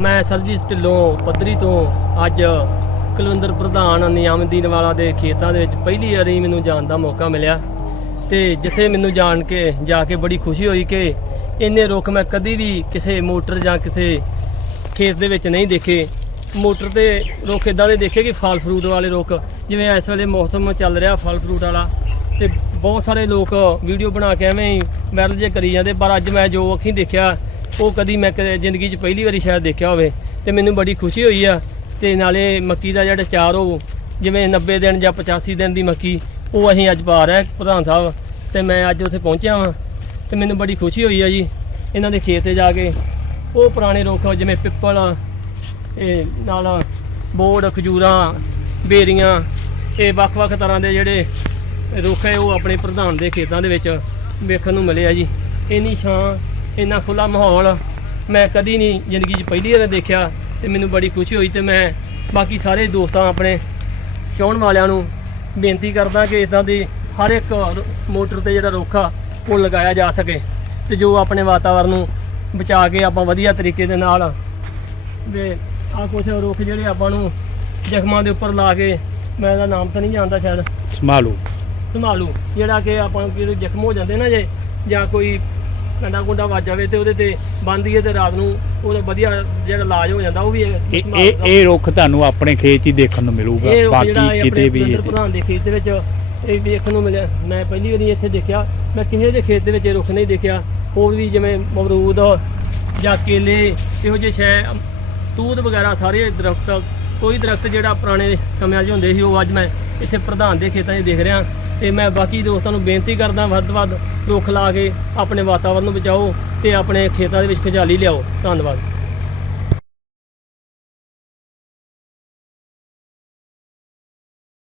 ਮੈਂ ਸਰਜੀਤ ਢਿੱਲੋਂ ਪੱਧਰੀ ਤੋਂ ਅੱਜ ਕੁਲਵਿੰਦਰ ਪ੍ਰਧਾਨ ਨਿਯਾਮਦੀਨ ਵਾਲਾ ਦੇ ਖੇਤਾਂ ਦੇ ਵਿੱਚ ਪਹਿਲੀ ਵਾਰੀ ਮੈਨੂੰ ਜਾਣ ਦਾ ਮੌਕਾ ਮਿਲਿਆ ਤੇ ਜਿੱਥੇ ਮੈਨੂੰ ਜਾਣ ਕੇ, ਜਾ ਕੇ ਬੜੀ ਖੁਸ਼ੀ ਹੋਈ ਕਿ ਇੰਨੇ ਰੁੱਖ ਮੈਂ ਕਦੀ ਵੀ ਕਿਸੇ ਮੋਟਰ ਜਾਂ ਕਿਸੇ ਖੇਤ ਦੇ ਵਿੱਚ ਨਹੀਂ ਦੇਖੇ। ਮੋਟਰ ਤੇ ਰੁੱਖ ਇਦਾਂ ਦੇ ਦੇਖੇ ਕਿ ਫਲ ਫਰੂਟ ਵਾਲੇ ਰੁੱਖ, ਜਿਵੇਂ ਇਸ ਵੇਲੇ ਮੌਸਮ ਚੱਲ ਰਿਹਾ ਫਲ ਫਰੂਟ ਵਾਲਾ ਤੇ ਬਹੁਤ ਸਾਰੇ ਲੋਕ ਵੀਡੀਓ ਬਣਾ ਕੇ ਐਵੇਂ ਹੀ ਵਾਇਰਲ ਜੇ ਕਰੀ ਜਾਂਦੇ, ਪਰ ਅੱਜ ਮੈਂ ਜੋ ਅੱਖੀਂ ਦੇਖਿਆ ਉਹ ਕਦੀ ਮੈਂ ਕਦੇ ਜ਼ਿੰਦਗੀ 'ਚ ਪਹਿਲੀ ਵਾਰੀ ਸ਼ਾਇਦ ਦੇਖਿਆ ਹੋਵੇ ਤੇ ਮੈਨੂੰ ਬੜੀ ਖੁਸ਼ੀ ਹੋਈ ਆ ਤੇ ਨਾਲੇ ਮੱਕੀ ਦਾ ਜਿਹੜਾ ਚਾਰ ਉਹ ਜਿਵੇਂ 90 ਦਿਨ ਜਾਂ 85 ਦਿਨ ਦੀ ਮੱਕੀ, ਉਹ ਅਸੀਂ ਅੱਜ ਪਾ ਰਹੇ ਪ੍ਰਧਾਨ ਸਾਹਿਬ ਤੇ ਮੈਂ ਅੱਜ ਉੱਥੇ ਪਹੁੰਚਿਆ ਵਾਂ ਤੇ ਮੈਨੂੰ ਬੜੀ ਖੁਸ਼ੀ ਹੋਈ ਆ ਜੀ ਇਹਨਾਂ ਦੇ ਖੇਤ ਤੇ ਜਾ ਕੇ। ਉਹ ਪੁਰਾਣੇ ਰੁੱਖ ਜਿਵੇਂ ਪਿੱਪਲ, ਇਹ ਨਾਲ ਬੋੜ, ਖਜੂਰਾਂ, ਬੇਰੀਆਂ, ਇਹ ਵੱਖ-ਵੱਖ ਤਰ੍ਹਾਂ ਦੇ ਜਿਹੜੇ ਰੁੱਖ ਹੈ ਉਹ ਆਪਣੇ ਪ੍ਰਧਾਨ ਦੇ ਖੇਤਾਂ ਦੇ ਵਿੱਚ ਵੇਖਣ ਨੂੰ ਮਿਲੇ ਆ ਜੀ। ਇੰਨੀ ਛਾਂ ਇੰਨਾ ਖੁੱਲਾ ਮਾਹੌਲ ਮੈਂ ਕਦੀ ਨਹੀਂ ਜ਼ਿੰਦਗੀ 'ਚ ਪਹਿਲੀ ਵਾਰ ਦੇਖਿਆ ਤੇ ਮੈਨੂੰ ਬੜੀ ਖੁਸ਼ੀ ਹੋਈ ਤੇ ਮੈਂ ਬਾਕੀ ਸਾਰੇ ਦੋਸਤਾਂ ਆਪਣੇ ਚਾਹਣ ਵਾਲਿਆਂ ਨੂੰ ਬੇਨਤੀ ਕਰਦਾ ਕਿ ਇਦਾਂ ਦੀ ਹਰ ਇੱਕ ਮੋਟਰ ਤੇ ਜਿਹੜਾ ਰੁੱਖ ਆ ਉਹ ਲਗਾਇਆ ਜਾ ਸਕੇ ਤੇ ਜੋ ਆਪਣੇ ਵਾਤਾਵਰਨ ਨੂੰ ਬਚਾ ਕੇ ਆਪਾਂ ਵਧੀਆ ਤਰੀਕੇ ਦੇ ਨਾਲ ਵੀ ਆ ਕੁਝ ਰੁੱਖ ਜਿਹੜੇ ਆਪਾਂ ਨੂੰ ਜ਼ਖਮਾਂ ਦੇ ਉੱਪਰ ਲਾ ਕੇ ਮੈਂ ਇਹਦਾ ਨਾਮ ਤਾਂ ਨਹੀਂ ਜਾਣਦਾ ਸ਼ਾਇਦ। ਸੰਭਾਲੂ। ਸੰਭਾਲੂ। ਜਿਹੜਾ ਕਿ ਆਪਾਂ ਨੂੰ ਜ਼ਖਮ ਹੋ ਜਾਂਦੇ ਨਾ ਜੇ ਜਾਂ ਕੋਈ ਕੰਡਾ ਕੁੰਡਾ ਵੱਜ ਜਾਵੇ ਤੇ ਉਹਦੇ ਤੇ ਬੰਦੀਏ ਤੇ ਰਾਤ ਨੂੰ ਉਹਦਾ ਵਧੀਆ ਜਿਹੜਾ ਇਲਾਜ ਹੋ ਜਾਂਦਾ ਉਹ ਵੀ ਇਹ ਇਹ ਇਹ ਇਹ ਰੁੱਖ ਤੁਹਾਨੂੰ ਆਪਣੇ ਖੇਤ 'ਚ ਹੀ ਦੇਖਣ ਨੂੰ ਮਿਲੂਗਾ ਇਹ ਬਾਕੀ ਇਹ ਕਿਤੇ ਵੀ ਕੁਲਵਿੰਦਰ ਪ੍ਰਧਾਨ ਦੇ ਖੇਤ ਦੇ ਵਿੱਚ ਇਹ ਵੇਖਣ ਨੂੰ ਮਿਲਿਆ। ਮੈਂ ਪਹਿਲੀ ਵਾਰੀ ਇੱਥੇ ਦੇਖਿਆ। ਮੈਂ ਕਿਸੇ ਦੇ ਖੇਤ ਦੇ ਵਿੱਚ ਇਹ ਰੁੱਖ ਨਹੀਂ ਦੇਖਿਆ। ਹੋਰ ਵੀ ਜਿਵੇਂ ਅਮਰੂਦ ਜਾਂ ਕੇਲੇ ਇਹੋ ਜਿਹੇ ਸ਼ੈ ਤੂਤ ਵਗੈਰਾ ਸਾਰੇ ਦਰਖਤ ਕੋਈ ਦਰਖਤ ਜਿਹੜਾ ਪੁਰਾਣੇ ਸਮਿਆਂ 'ਚ ਹੁੰਦੇ ਸੀ ਉਹ ਅੱਜ ਮੈਂ ਇੱਥੇ ਪ੍ਰਧਾਨ ਦੇ ਖੇਤਾਂ 'ਚ ਦੇਖ ਰਿਹਾ। ਤੇ ਮੈਂ ਬਾਕੀ ਦੋਸਤਾਂ ਨੂੰ ਬੇਨਤੀ ਕਰਦਾ ਵੱਧ ਤੋਂ ਵੱਧ ਰੁੱਖ ਲਾ ਕੇ ਆਪਣੇ ਵਾਤਾਵਰਨ ਨੂੰ ਬਚਾਓ ਤੇ ਆਪਣੇ ਖੇਤਾਂ ਦੇ ਵਿੱਚ ਖੁਸ਼ਹਾਲੀ ਲਿਆਓ। ਧੰਨਵਾਦ।